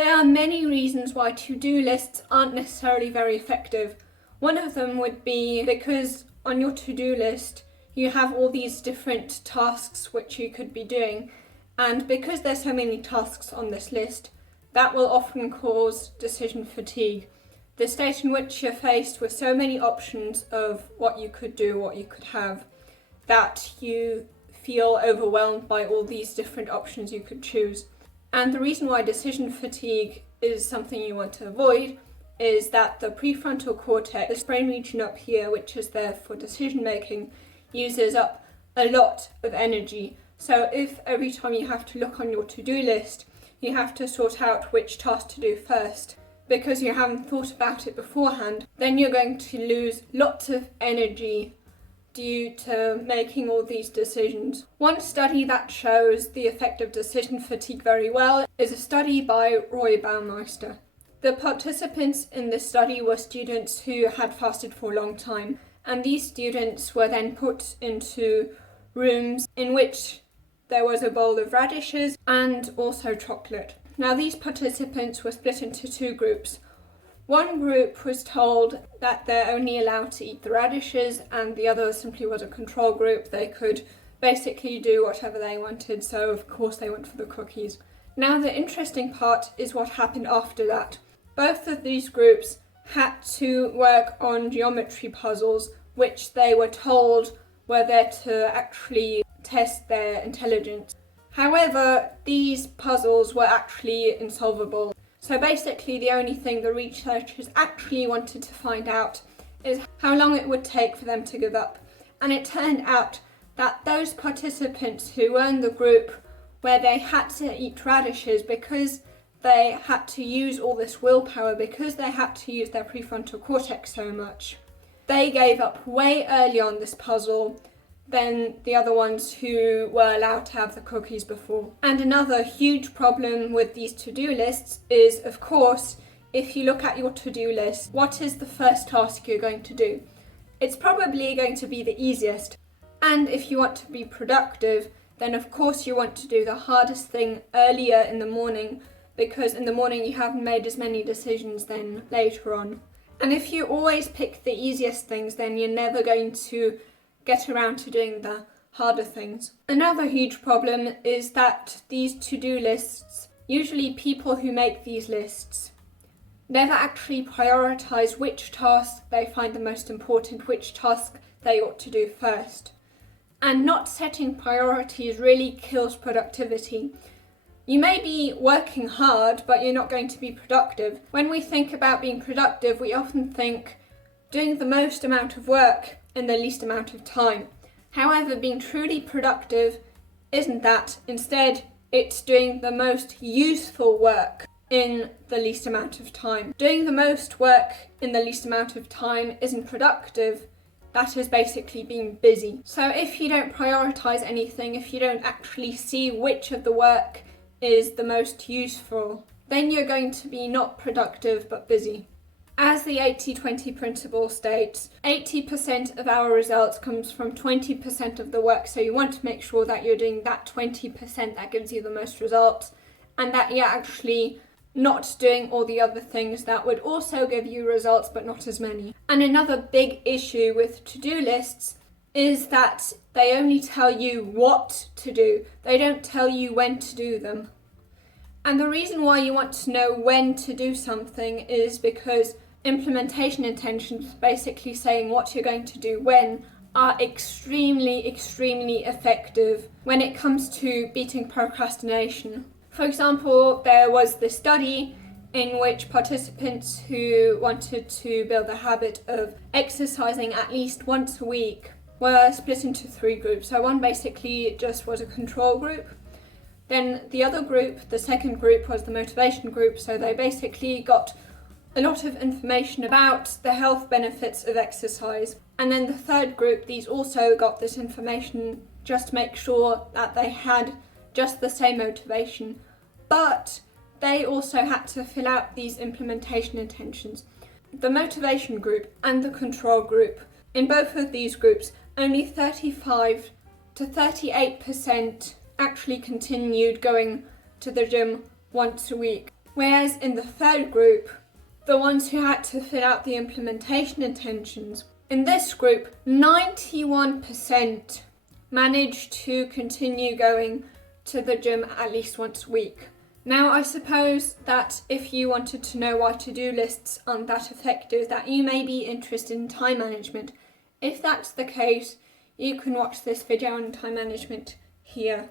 There are many reasons why to-do lists aren't necessarily very effective. One of them would be because on your to-do list you have all these different tasks which you could be doing, and because there's so many tasks on this list, that will often cause decision fatigue. The state in which you're faced with so many options of what you could do, what you could have, that you feel overwhelmed by all these different options you could choose. And the reason why decision fatigue is something you want to avoid is that the prefrontal cortex, this brain region up here, which is there for decision making, uses up a lot of energy. So if every time you have to look on your to-do list, you have to sort out which task to do first, because you haven't thought about it beforehand, then you're going to lose lots of energy due to making all these decisions. One study that shows the effect of decision fatigue very well is a study by Roy Baumeister. The participants in this study were students who had fasted for a long time, and these students were then put into rooms in which there was a bowl of radishes and also chocolate. Now these participants were split into two groups. One group was told that they're only allowed to eat the radishes, and the other simply was a control group. They could basically do whatever they wanted, so of course they went for the cookies. Now the interesting part is what happened after that. Both of these groups had to work on geometry puzzles, which they were told were there to actually test their intelligence. However, these puzzles were actually insolvable. So basically the only thing the researchers actually wanted to find out is how long it would take for them to give up. And it turned out that those participants who were in the group where they had to eat radishes, because they had to use all this willpower, because they had to use their prefrontal cortex so much, they gave up way early on this puzzle than the other ones who were allowed to have the cookies before. And another huge problem with these to-do lists is, of course, if you look at your to-do list, what is the first task you're going to do? It's probably going to be the easiest. And if you want to be productive, then of course you want to do the hardest thing earlier in the morning, because in the morning you haven't made as many decisions than later on. And if you always pick the easiest things, then you're never going to get around to doing the harder things. Another huge problem is that these to-do lists, usually people who make these lists, never actually prioritize which task they find the most important, which task they ought to do first. And not setting priorities really kills productivity. You may be working hard, but you're not going to be productive. When we think about being productive, we often think doing the most amount of work in the least amount of time. However, being truly productive isn't that. Instead, it's doing the most useful work in the least amount of time. Doing the most work in the least amount of time isn't productive. That is basically being busy. So if you don't prioritize anything, if you don't actually see which of the work is the most useful, then you're going to be not productive but busy. As the 80-20 principle states, 80% of our results comes from 20% of the work, so you want to make sure that you're doing that 20% that gives you the most results, and that you're actually not doing all the other things that would also give you results but not as many. And another big issue with to-do lists is that they only tell you what to do. They don't tell you when to do them. And the reason why you want to know when to do something is because implementation intentions, basically saying what you're going to do when, are extremely effective when it comes to beating procrastination. For example, there was this study in which participants who wanted to build the habit of exercising at least once a week were split into three groups. So one basically just was a control group. Then the other group, the second group, was the motivation group. So they basically got a lot of information about the health benefits of exercise. And then the third group, these also got this information just to make sure that they had just the same motivation. But they also had to fill out these implementation intentions. The motivation group and the control group, in both of these groups, only 35 to 38% actually continued going to the gym once a week. Whereas in the third group, the ones who had to fill out the implementation intentions, in this group, 91% managed to continue going to the gym at least once a week. Now, I suppose that if you wanted to know why to-do lists aren't that effective, that you may be interested in time management. If that's the case, you can watch this video on time management here.